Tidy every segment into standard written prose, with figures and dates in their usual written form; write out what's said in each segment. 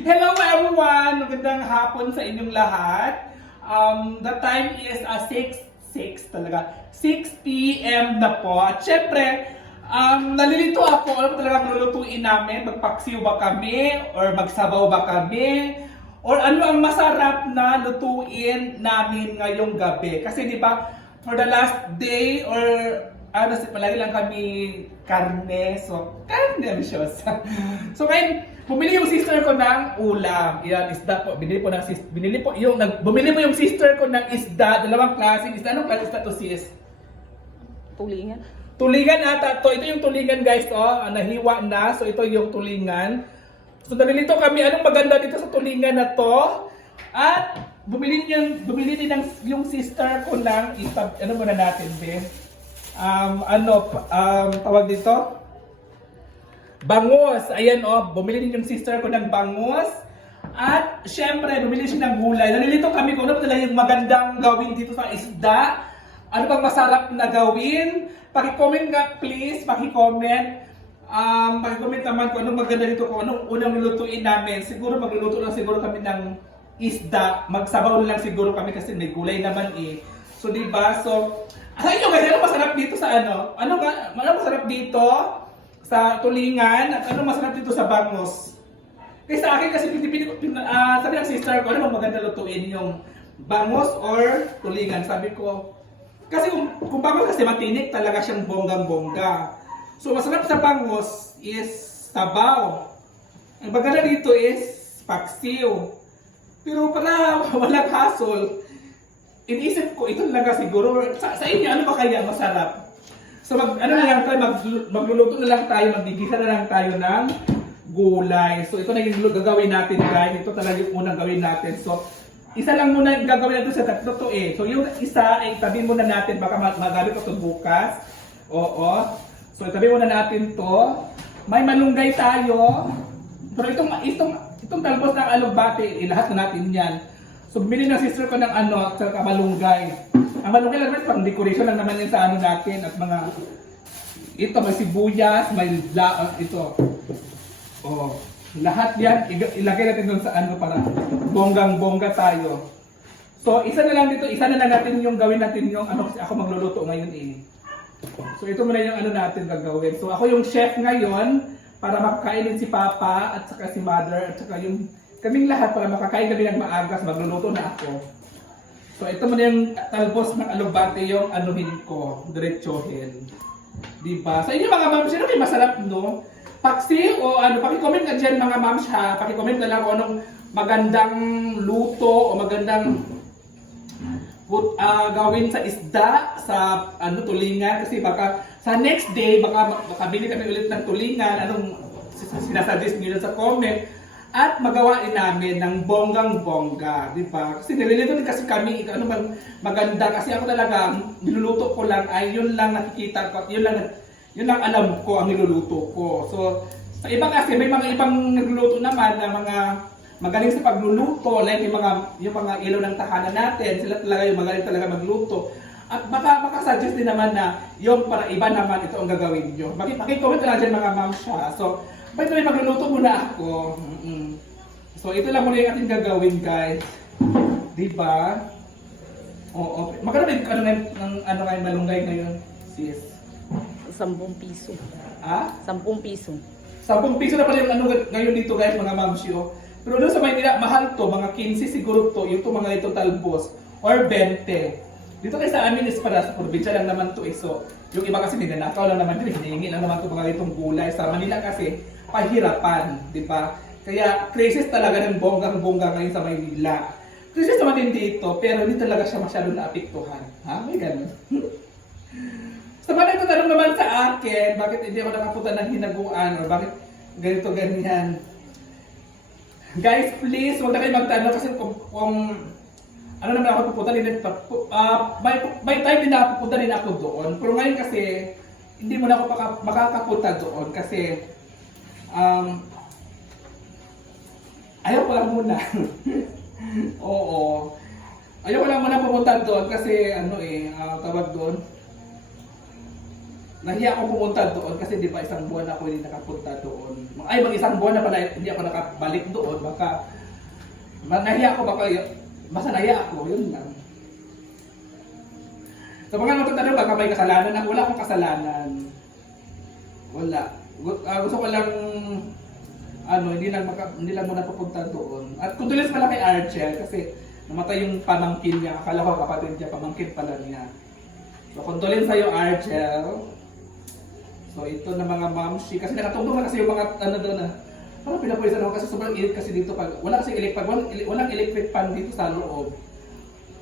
Hello everyone! Magandang hapon sa inyong lahat. The time is 6 talaga. 6 p.m. na po. At syempre, nalilito ako. Ano talaga lulutuin namin? Magpaksiw ba kami? Or magsabaw ba kami? Or ano ang masarap na lutuin namin ngayong gabi? Kasi di ba, for the last day or palagi lang kami karne. So, karne ambitious. So, ngayon, bumili yung sister ko ng ulam. Yan, isda po. Bumili po yung sister ko ng isda. Dalawang klaseng isda. Anong klaseng isda to, sis? Tulingan. Tulingan ata to. Ito yung tulingan, guys. Oh, nahiwa na. So, ito yung tulingan. So, nalilito kami. Anong maganda dito sa tulingan na to? At, bumili din yung sister ko ng ano muna natin, be? Tawag dito? Bangus. Ayan bumili din yung sister ko ng bangus. At syempre, bumili siya ng gulay. Nalilito kami kung ano ba talaga yung magandang gawin dito sa isda. Ano bang masarap na gawin? Paki-comment nga please, paki-comment. Paki-comment naman kung anong maganda dito, kung anong unang lulutuin namin. Siguro magluluto lang siguro kami ng isda. Magsabaw lang siguro kami kasi may gulay naman eh. So diba? So, sa inyo guys, ano masarap dito sa ano? Ano masarap dito sa tulingan at ano masarap dito sa bangus? Kasi sa akin kasi sabi ng sister ko, ano bang maganda lutuin yung bangus or tulingan? Sabi ko, kasi kung bangus kasi matinik talaga siyang bonggang-bongga. So masarap sa bangus is sabaw. Ang maganda dito is paksiw. Pero pala walang hassle. Iniisip ko, ito talaga siguro, sa inyo, ano ba kaya masarap? So, magluluto na lang tayo, maggigisa na lang tayo ng gulay. So, ito na yung gagawin natin, guys. Ito talaga yung unang gawin natin. So, isa lang muna yung gagawin natin sa tatlo to eh. So, yung isa ay itabi muna natin, baka magamit ko ito bukas. Oo. So, itabi muna natin to. May malunggay tayo. Pero itong talbos ng alugbate, lahat na natin yan. So, bumili ng sister ko ng malunggay. Ang malunggay lang naman, pang decoration lang naman yun sa natin. At ito, may sibuyas, may ito. Lahat yan, ilagay natin doon sa para bonggang-bongga tayo. So, isa na lang natin yung gawin natin yung kasi ako magluluto ngayon eh. So, ito muna yung natin gagawin. So, ako yung chef ngayon, para makakainin si Papa, at saka si Mother, at saka yung kaming lahat para makakain kami ng maagas, magluluto na ako. So ito muna yung talbos ng alugbate yung anuhin ko, diretsohin. Diba? Sa inyo mga mams, ano kayo masarap no? Paksi o paki-comment ka dyan mga mams ha. Paki-comment na lang kung anong magandang luto o magandang gawin sa isda, sa tulingan. Kasi baka sa next day, baka bili kami ulit ng tulingan. Anong sinasuggest nyo sa comment. At magawain namin ng bonggang-bongga, di ba? Kasi nililito din kasi kami, ano bang maganda, kasi ako talaga, niluluto ko lang, ay yun lang nakikita ko, yun lang alam ko ang niluluto ko. So, sa iba kasi, may mga ibang nagluluto naman na mga magaling sa pagluluto, like yung mga ilaw ng tahanan natin, sila talaga yung magaling talaga magluto. At baka suggest din naman na yung para iba naman ito ang gagawin nyo. Pakicomment na lang dyan mga ma'am siya. So, by the way, magluluto muna ako. So, ito lang muna yung ating gagawin, guys. Diba? Oo. Magkano ba yung ngayon malunggay ngayon, sis? 10 piso. Ha? 10 piso. 10 piso na pala yung ngayon dito, guys, mga mamsyo. Pero doon sa Maynila, mahal to. Mga 15 siguro to. Yung mga ito talbos. Or 20. Dito kayo sa amin is para sa probinsya lang naman to eh. So, yung iba kasi ninanakaw lang naman din, hinihingi lang naman ito mga itong gulay. Sa Manila kasi, pahirapan, di ba? Kaya, crisis talaga ng bonggang-bongga ngayon sa Manila. Crisis naman din dito, pero hindi talaga siya masyado naapektuhan. Ha? May ganun. Sa mga nagtatanong naman sa akin, bakit hindi ako nakapunta ng hinaguan o bakit ganito, ganyan. Guys, please, huwag na kayo magtanong kasi kung ano naman ako pupunta din, by time din napupunta din ako doon. Pero ngayon kasi, hindi mo na ako makakapunta doon kasi ayaw ko lang muna. Oo. Ayaw ko lang muna pupunta doon kasi tawag doon. nahiya ako pumunta doon kasi di ba isang buwan ako hindi nakapunta doon. Ay, isang buwan na pala hindi ako nakabalik doon. Baka, nahiya ako basta nahiya ako, yun lang. So mga magtatanong, baka may kasalanan ako. Wala akong kasalanan. Wala. Gusto ko lang, hindi lang muna papunta doon. At condolences pala kay Archel kasi namatay yung pamangkin niya. Akala ko kapatid niya, pamangkin pala niya. So condolences sa'yo, Archel. So ito na mga mamshi. Kasi nakatungtong na kasi yung mga doon na. Parang pinapulisan ako kasi sobrang init kasi dito. Walang electric fan dito sa loob.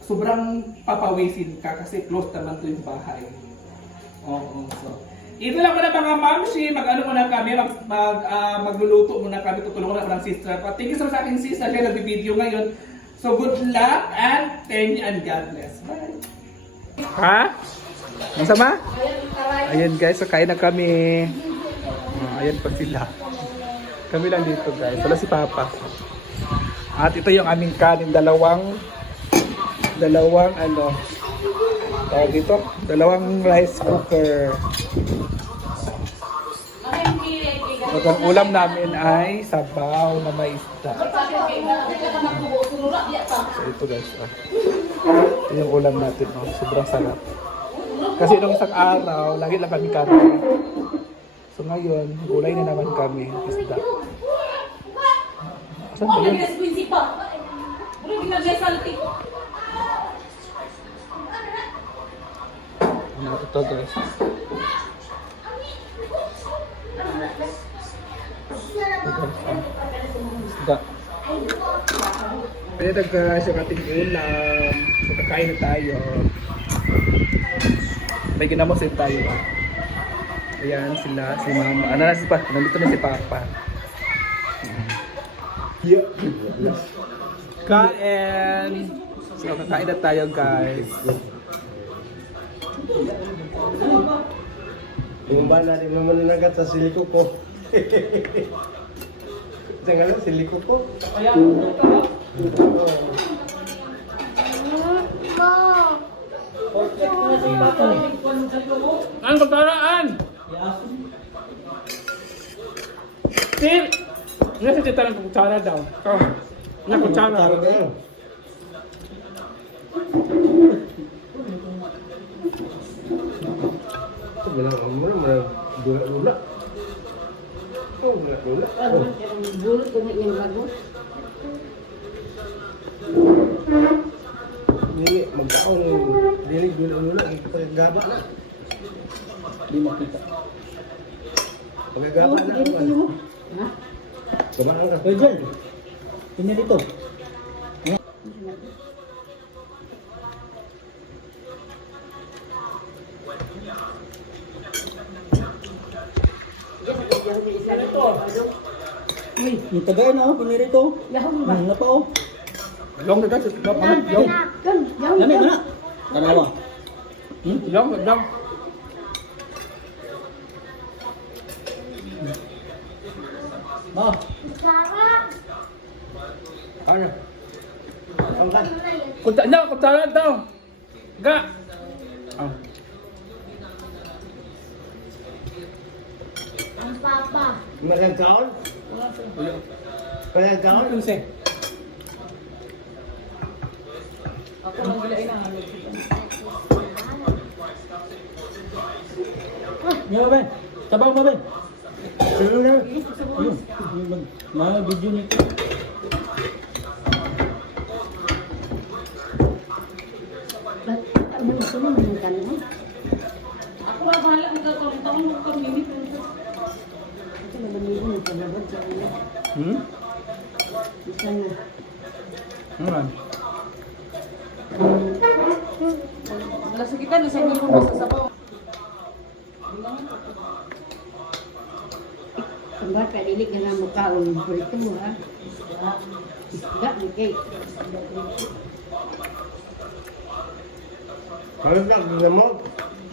Sobrang papawisin ka kasi close naman to yung bahay. Oo, so. Ito lang muna mga mamshi, muna kami, magluluto muna kami, tutulungan ako ng sister. Thank you so much sa aking sister, kaya nag-video ngayon. So good luck and thank you and God bless. Bye! Ha? Masama? Ayan guys, so kain na kami. Ayan pa sila. Kami lang dito guys, wala si Papa. At ito yung aming kanin, dalawang dalawang rice cooker. At ang ulam namin ay sabaw na may isda. So ito guys, ito yung ulam natin, sobrang sarap. Kasi nung isang araw, lagi lang kami karne. So ngayon, gulay na naman kami, isda. Saan ba yun? Ito guys. Isda. Ayan na guys, yung ating ulam. So kakain na tayo. May ginamosin tayo. Ayan sila, si Mama. Ano na si Papa? Nandito na si Papa. Kain! So kakain na tayo guys. Yung bala rin naman nanagat sa siliko ko. Tanggal ang siliko ko. Ang kutaraan! Tim! Nasa tita ng kutsara daw. Na kutsara. Dula-dula. Oh, dula-dula. Bulot ko na yung bago. Hindi, magkaon yung dilig dula-dula. Pagkagaba na. Hindi makita. Pagkagaba na. Ha? Kamaan ka. Kuya Jel, tingnan dito. Uy, yung tagay na pinirito. Mahina pa oh. Long na guys, long. Dami mo na. Dalawa. Long. Oh, Ano? Kutsara daw. Ga. Oh. Magkakaon? Magkakaon? Kunse. yan ba Ben? Sabaw mo Ben? Ano na? Yun, mga video nito. Ano gusto mo ng tanong? Ako na bahala ng taon mo kami nito. Ito naman yung palabas sa ulo. Isa na. Ano? Wala sa kita, nasa mo mo sa sabaw. Ang bata, lilig na lang magkaon. Pwede mo ha. Isda, ni cake. Ano na? Ano mo?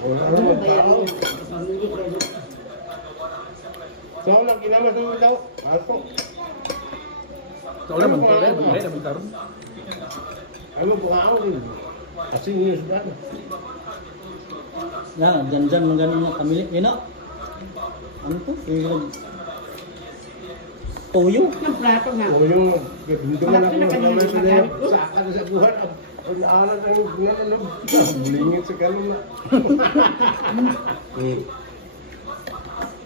Ano Ano mo? ba yan? Magkakaon? Lilig na lang. So, nagkinamas mo daw? Ako. So ulam man to, may naman karon. Ano po ka ako? Kasi niyo sa dana. Yan, dyan man ganun na kamili. Yan na. Ano to? Yung toyo. Ng plato nga. O yung bindungan ako Wala ka na ng kanina na yun. magalit ko. Saka na sa buhan. Ang alat ang ano. Lingit sa kanon na.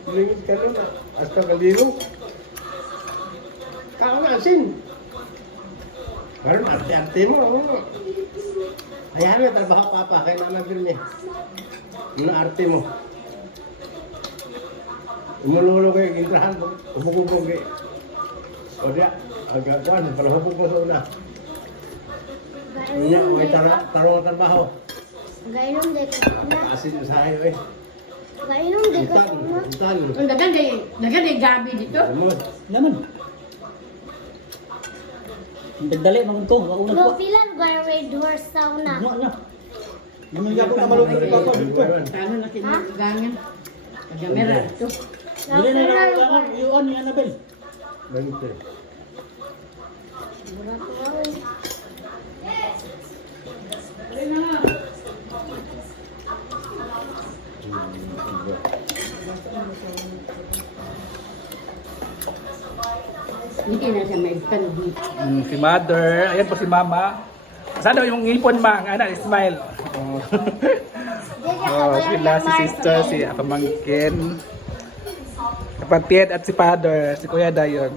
Lingit ka nun na. Hasta kalino. Kakamasin. Parang arte-arte mo. Hayaan mo, trabaho papa. Kaya nanagil niya. Ano arte mo? Umululog kayo, gintrahan mo. Umugubog kayo. O diya, agad kuhan. Palahubog mo sa una. Niya, may tarong ang trabaho. Gainom de kakuna. Asin sa sayo eh. Gainom de Utan, kakuna. utan. Ang dagan day gabi dito. Ano? Naman. Dagdali naman to. Mauna Lo ko. pilan gaya red horse sauna. Ano na? Naman gapo na malunod ni Papa dito. Paano na kinagagangan? Kagamera dito. Dili na lang kailangan. Iyon ni Annabel. 20. Hindi na siya may panhi. Si mother, ayan po si mama. Sana yung ngipon ma, ang anak, smile. Sila si sister, si pamangkin, kapatid at si father, si Kuya Dayon.